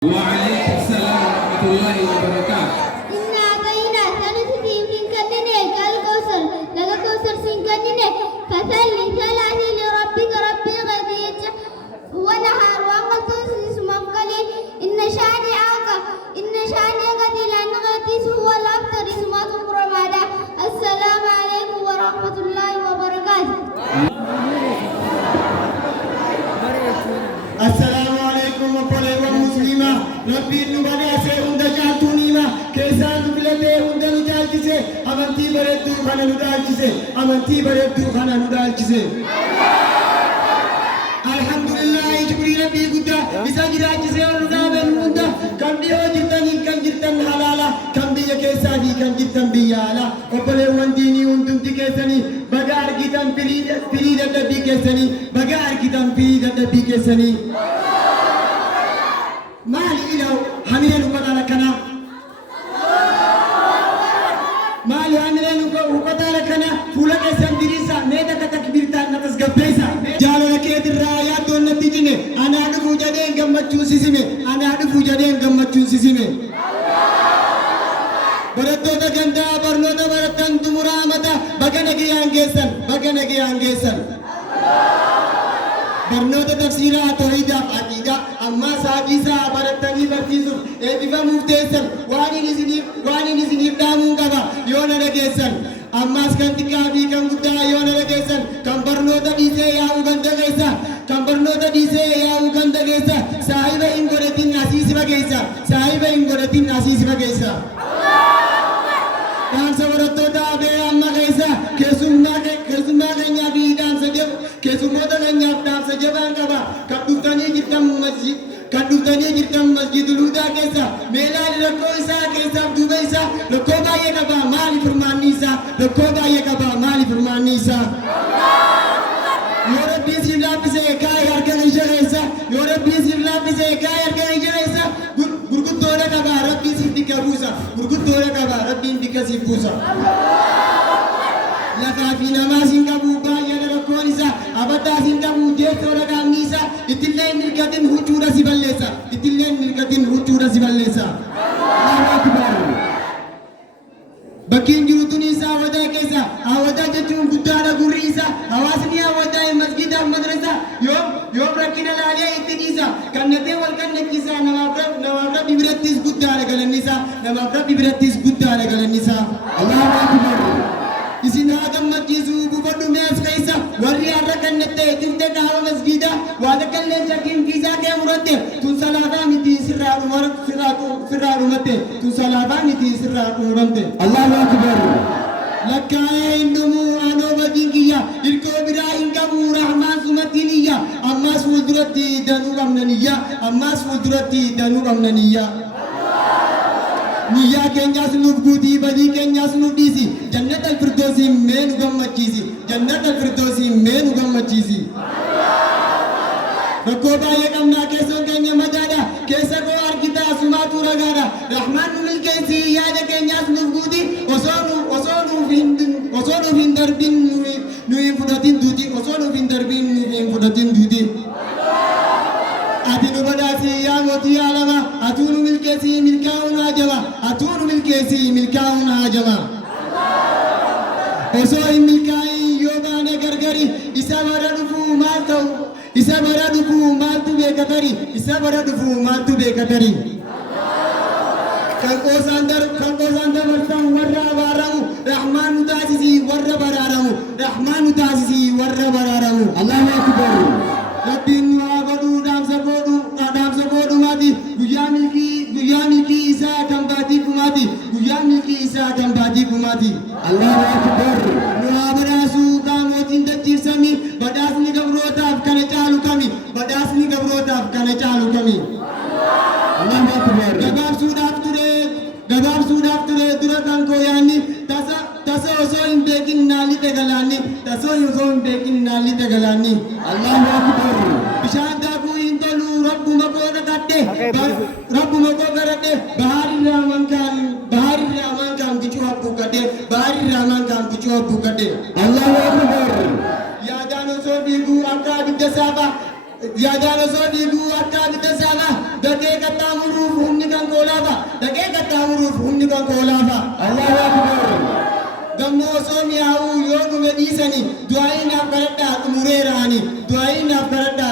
Waalaikumsalam warahmatullahi wabarakatuh. إنا أعطيناك سنسقيك من كننك الكوثر لك كوثر سنكننك فسل ثلاثي لربك رب الغدير ونهار وقت اسمك قليل إن شانئك لأن غتيس هو الأكثر اسمه رمادا. السلام عليكم ورحمة الله وبركاته. Assalamualaikum warahmatullahi wabarakatuh. Rabbi nubale se unda jatuni ma kesan dubilate unda nujalchise amanti baretu khana nujalchise Alhamdulillah ijburi rabbi gudda bisa jirachise unda ben unda kandi ho jirtan halala kandi kesa di kan jirtan biyala opale wandini undum tikesani bagar gitan pirida dabbi kesani bagar gitan pirida dabbi kesani Mali ilaw hamilenu patala kana Mali hamilenu patala kana fula ke sandirisa meda ka takbirta natas gabbesa jala ke diraya don natijine ana du jade gammachu sisime Baratto da ganda barno da baratan tumuramata bagana ge angesan Barnoota tafsiraa tawhiidaa fi aqiidaa amma saafisaa baratanii barsiisuuf eebbifamuuf teessan waan inni isiniif dhaamuun qaba yoo na dhageessan ammas kan xiqqaa fi kan guddaa yoo na dhageessan kan barnoota dhiisee yaa'u ganda keessa saahiba hin godhatin asiisi fageessa Dansa barattoota abee amma keessa keessummaa keenyaa fi keessummoota keenyaaf dhaamsa jabaan qaba kan dhuftanii jirtan masjidul hudaa keessa meelaan rakkoo isaa keessaaf duuba isaa rakkoo baay'ee qaba maaliif hirmaanni isaa yoo rabbiin siif laaffise kaa'ee harka keessa keessa gurguddoodha qaba rabbiin siif bikka siif buusa lafaa fi namaa siin qabu baay'ee rakkoon isaa abadaa siin qabu jechoodha qaamni isaa ittillee hin hirkatin huccuudha si balleessa Bakkiin jirutuun isaa hawwataa keessa hawwataa jechuun guddaadha gurri isaa hawaasni hawwataa masjidaaf madrasaa yoom rakkina laalee itti dhiisa kannatee wal kannachiisa namaaf rabbi birattis guddaadha galanni isaa Allahu akbar isin haa gammachiisu buufadhu mees keessa warri har'a kannattee jirte dhaaba masjidaa waan akka illee shakkiin kiisaa kee muratte tun salaafaa miti sirraa dhumuratte Allahu akbar lakkaa'ee hin dhumuu aanoo badiin kiyya hirkoo biraa hin qabu rahmaan sumatiniyya ammaas fuulduratti danuu qabnaniyya Niyyaa keenyaas nuuf guutii badii keenyaas nuuf dhiisi jannata alfirdoosiin mee nu gammachiisi Rakkoo baay'ee qabnaa keessoon keenya madaadha keessa koo argitaa sumaatu ragaadha rahmaan nu milkeessi yaada keenyaas nuuf guutii osoo nuuf hin darbin nu hin fudhatin duuti Ati nu badhaasi yaa mootii alama atuu nu milkeessi milkaa'uun haajama Osoo hin milkaa'in yoo baane gargari isa bara dhufuu maaltu beekatari Kan qoosaan dabarsan warra abaaramu rahmaan nu taasisi warra baraaramu Allahu akbar Rabbiin nu haa godhu dhaamsa godhumaati guyyaa milkii isaa kan baatii kumaati Allahu akbar nu haa badhaasu qaamotiin dachiifsami badhaasni gabrootaaf kana caalu kami Allahu akbar gabaabsuudhaaf ture dura kan koo yaanni tasa osoo hin beekin naallite galaanni Allahu akbar bishaan daakuu hin tolu rabbuma koo kadhadhe bahaarirraa mankaan bichuu habbuu kadhe Allahu akbar yaadaan osoo dhiiguu akka abidda saafa yaadaan osoo dhiiguu addaa bita saama dhaqee qaxxaamuruuf humni kan koolaafa dhaqee qaxxaamuruuf humni kan koolaafa Allahu Akbar gammoo osoo mi'aawuu yoo dhume dhiisani du'aayi naaf kadhadhaa xumureeraani du'aayi naaf kadhadhaa